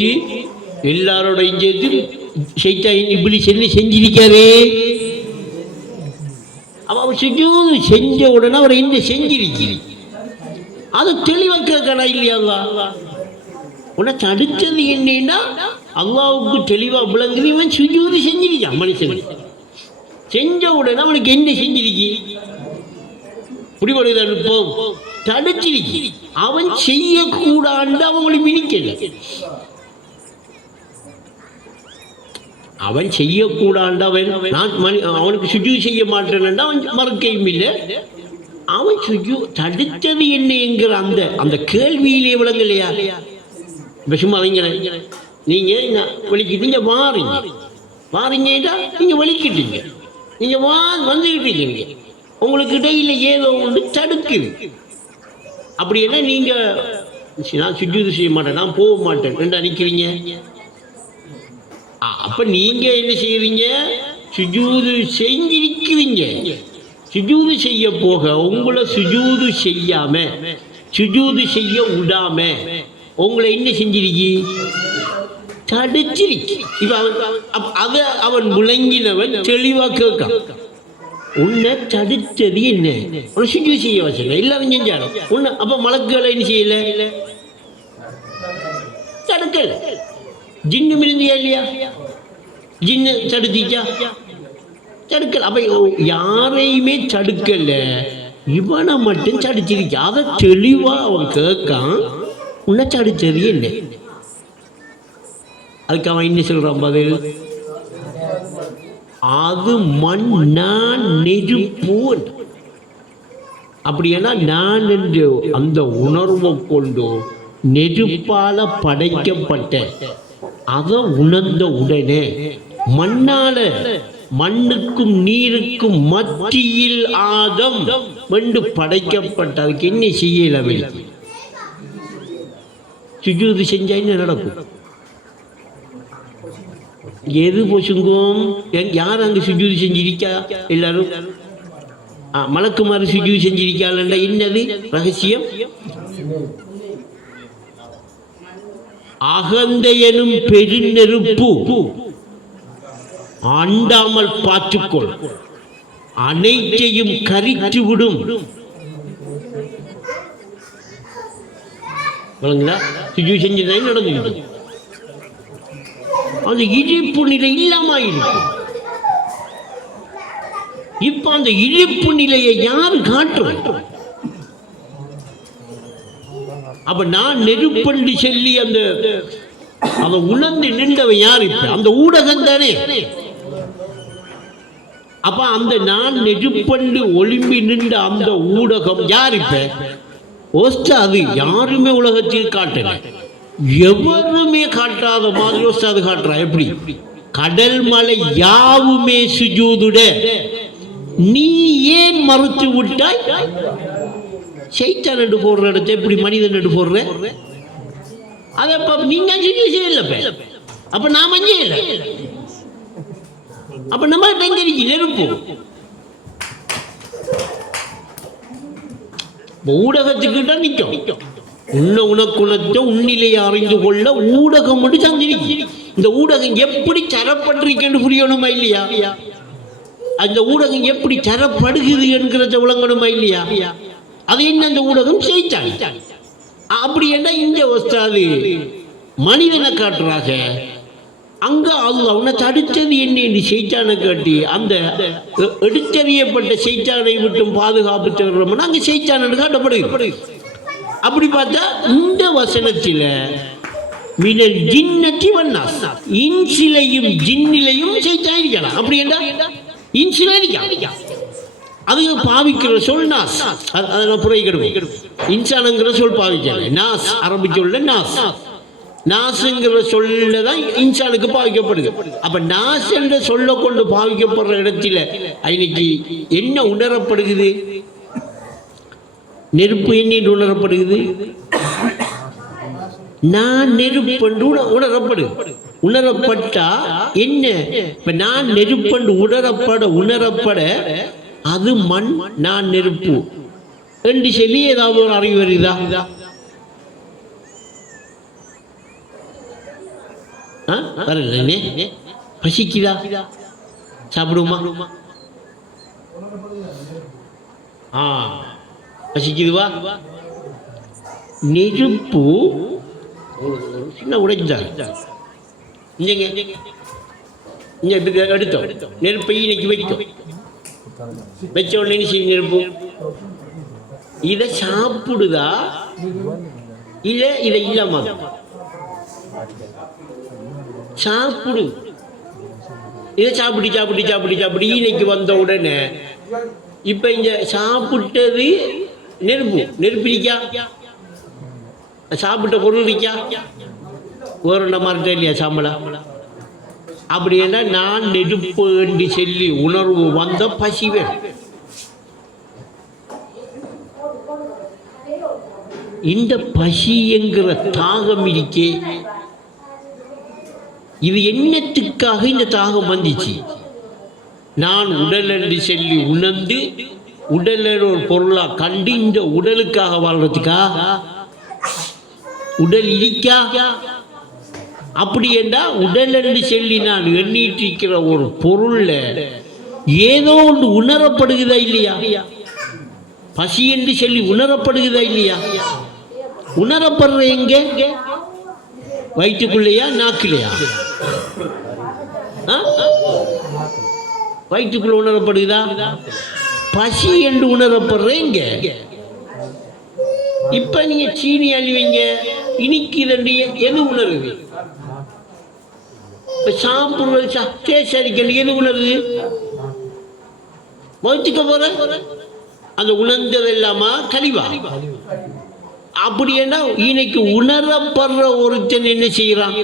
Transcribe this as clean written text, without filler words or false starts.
சேர்த்து எல்லாரோடையும் சேர்த்து ஷைத்தான் இப்லீஸ் என்ன செஞ்சிருக்காரு. அவர் சுஜூது செஞ்ச உடனே அவர் என்ன செஞ்சிருச்சு அது தெளிவாக கேட்கணும் இல்லையா. உனக்கு அடுத்தது என்னன்னா அல்லாவுக்கு தெளிவா விளங்குது. இவன் சுஜூது செஞ்சிருக்கான். மனுஷன் செஞ்ச உடனே அவனுக்கு என்ன செஞ்சிருக்கு முடிவடைதான் இப்போ தடுச்சிருச்சு. அவன் செய்யக்கூடாது அவங்களுக்கு விதிக்கல. அவன் செய்யக்கூடாது அவனுக்கு சுஜூ செய்ய மாட்டேன் அவன் மறுக்கையும் இல்லை. அவன் சுஜூ தடுத்தது என்னங்கிற அந்த அந்த கேள்வியிலே விளங்கலையா. சும்மா வைங்க நீங்க வலிக்கிட்டீங்க வாரீங்கடா நீங்க வலிக்கிட்டீங்க நீங்க வந்துகிட்டு இருக்கீங்க உங்களுக்கு இடையில ஏதோ ஒன்று தடுக்குது. அப்படின்னா நீங்க நான் சுஜூது செய்ய மாட்டேன் நான் போக மாட்டேன் ரெண்டா நிற்கிறீங்க. அப்ப நீங்க என்ன செய்யறீங்க சுஜூது செஞ்சிருக்கிறீங்க. சுஜூது செய்ய போக உங்களை சுஜூது செய்யாம சுஜூது செய்ய விடாம உங்களை என்ன செஞ்சிருக்கி தடுச்சிருச்சு. இப்ப அத அவன் முழங்கினவன் தெளிவா கேட்கான். உன்னை தடுத்தது என்ன சுஜூது செய்ய வச்சல எல்லாரும் செஞ்சாரு உன்னை. அப்ப மலக்குகளை என்ன செய்யல தடுக்கல. ஜின்னு மிருந்தியா இல்லையா ஜின்னு தடுத்திச்சா தடுக்கல. அப்ப யாரையுமே தடுக்கல இவனை மட்டும் தடுச்சிருச்சு. அதை தெளிவா அவன் கேட்கான் உன்னை தடுச்சது என்ன. அதுக்கு அவன் என்ன சொல்றான் பதில் அது மண் நான் நெருப்பு. அப்படின்னா நான் என்று அந்த உணர்வை கொண்டு நெருப்பால படைக்கப்பட்ட அதை உணர்ந்த உடனே மண்ணால மண்ணுக்கும் நீருக்கும் மத்தியில் ஆதம் என்று படைக்கப்பட்ட அதுக்கு என்ன செய்யல சுஜூது செஞ்சா என்ன நடக்கும். எது பொசுங்கும் யார் அங்க சுஜூது செஞ்சிருக்கா எல்லாரும் மலக்குமாறு சுஜூது செஞ்சிருக்காள் என்னது ரகசியம். அகந்தையனும் பெருநெருப்பு ஆண்டாமல் பார்த்துக்கொள் அனைத்தையும் கரித்து விடும். சுஜூ செஞ்சதான் நடந்து அந்த இழிப்பு நிலை இல்லாம இருக்கும். இப்ப அந்த இழிப்பு நிலையை யார் காட்டும். அப்ப நான் நெருப்பண்டு சொல்லி அந்த அவன் உணர்ந்து நின்றவன் யார் இப்ப அந்த ஊடகம் தானே. அப்ப அந்த நான் நெருப்பண்டு ஒளிம்பி நின்ற அந்த ஊடகம் யார் இப்ப அது யாருமே உலகத்தில் காட்டல. எவருமே காட்டாத மாதிரி அது காட்டுறா. எப்படி கடல் மலை யாவுமே சுஜூதுட நீ ஏன் மறுத்து விட்டாய். சைத்தான் என்று போடுற இடத்தை எப்படி மனிதன் என்று போடுற அதை நீங்க செய்யல. அப்ப நாம செய்யல. அப்ப நம்ம டெங்கரிக்கு நெருப்பு ஊடகத்துக்கிட்ட நிற்கும். உனக்குணத்தை உன்னிலையை அறிந்து கொள்ள ஊடகம் மட்டும் சந்திருக்கு. இந்த ஊடகம் எப்படி தரப்பட்டிருக்கேன்னு புரியணுமா இல்லையா. அந்த ஊடகம் எப்படி தரப்படுகிறது என்கிறத விளங்கணுமா இல்லையா. அது என்ன அந்த ஊடகம் செய்தான். அப்படி என்ன இந்த வஸ்தாது மனிதனை காட்டுறாங்க. அங்க அல்லாஹ் உன்னை தடுத்தது என்ன என்று செய்தானை காட்டி அந்த எடுத்தறியப்பட்ட செய்தானை விட்டும் பாதுகாப்பு தேடுறோம்னா அங்க செய்தான் காட்டப்படுகிறது. அப்படி பார்த்தா இந்த வசனத்தில் மினல் ஜின்னத்தி வன்னாஸ் இன்சிலையும் ஜின்னிலையும் செய்தான் இருக்கலாம். அப்படி என்றா இன்சில இருக்கலாம். அது பாவிக்கிற சொல் நாஸ். அதை புரிய கெடுக்கும். இன்சானுங்கிற சொல் பாவிக்கல. நாஸ் அரபி சொல்ல நாஸ். நாசுங்கிற சொல்ல தான் இன்சானுக்கு பாவிக்கப்படுது. அப்ப நாஸ் என்ற சொல்ல கொண்டு பாவிக்கப்படுற இடத்துல இன்னைக்கு என்ன உணரப்படுகிறது. நெருப்பு என்ன உணரப்படுகிறது. நான் நெருப்பண்டு உணரப்பட்டா என்ன. இப்ப நான் நெருப்பண்டு உணரப்பட அது மண் நான் நெருப்பு என்று சொல்லி ஏதாவது ஒரு அறிவு வருதா. வரல பசிக்குதா சாப்பிடுமா பசிக்குதுவா நெருப்பு சின்ன உடைச்சா இங்க எடுத்தோம் நெருப்பை இன்னைக்கு வைக்கும் வச்ச உடனே செய்யும் நெருப்பு இதை சாப்பிடுதா இல்ல இதை இல்லாம சாப்பிடு இதை சாப்பிட்டு இன்னைக்கு வந்த உடனே இப்ப இங்க சாப்பிட்டது நெருப்பிரிக்கா சாப்பிட்ட பொருள் இருக்கா வேற மாதிரி இல்லையா சாம்பலா அப்படி என்ன நான் நெருப்பு என்று சொல்லி உணர்வு வந்த பசிவர் இந்த பசி என்கிற தாகம் இருக்கே இது என்னத்துக்காக இந்த தாகம் வந்துச்சு நான் உடல் என்று சொல்லி உணர்ந்து உடல் ஒரு பொருளா கண்டு இந்த உடலுக்காக வாழ்றதுக்கா உடல் இருக்கா அப்படி என்றா உடல் என்று சொல்லி நான் எண்ணிட்டு இருக்கிற ஒரு பொருள்ல ஏதோ ஒன்று உணரப்படுகிறதா இல்லையா பசி என்று சொல்லி உணரப்படுகிறதா இல்லையா உணரப்படுற எங்க வயிற்றுக்குள்ளையா நாக்கிலையா வயிற்றுக்குள்ள உணரப்படுகிறதா பசி என்று உணரப்படுற எங்க இப்ப நீங்க சீனி அழிவீங்க இனிக்குதண்டி எது உணருது சாப்பிடுறது சேசரிக்கணும் எது உணருது வயிற்றுக்க போற அந்த உணர்ந்தது இல்லாமா கழிவா அப்படி என்ன இன்னைக்கு உணரப்படுற ஒருத்தன் என்ன செய்யறான்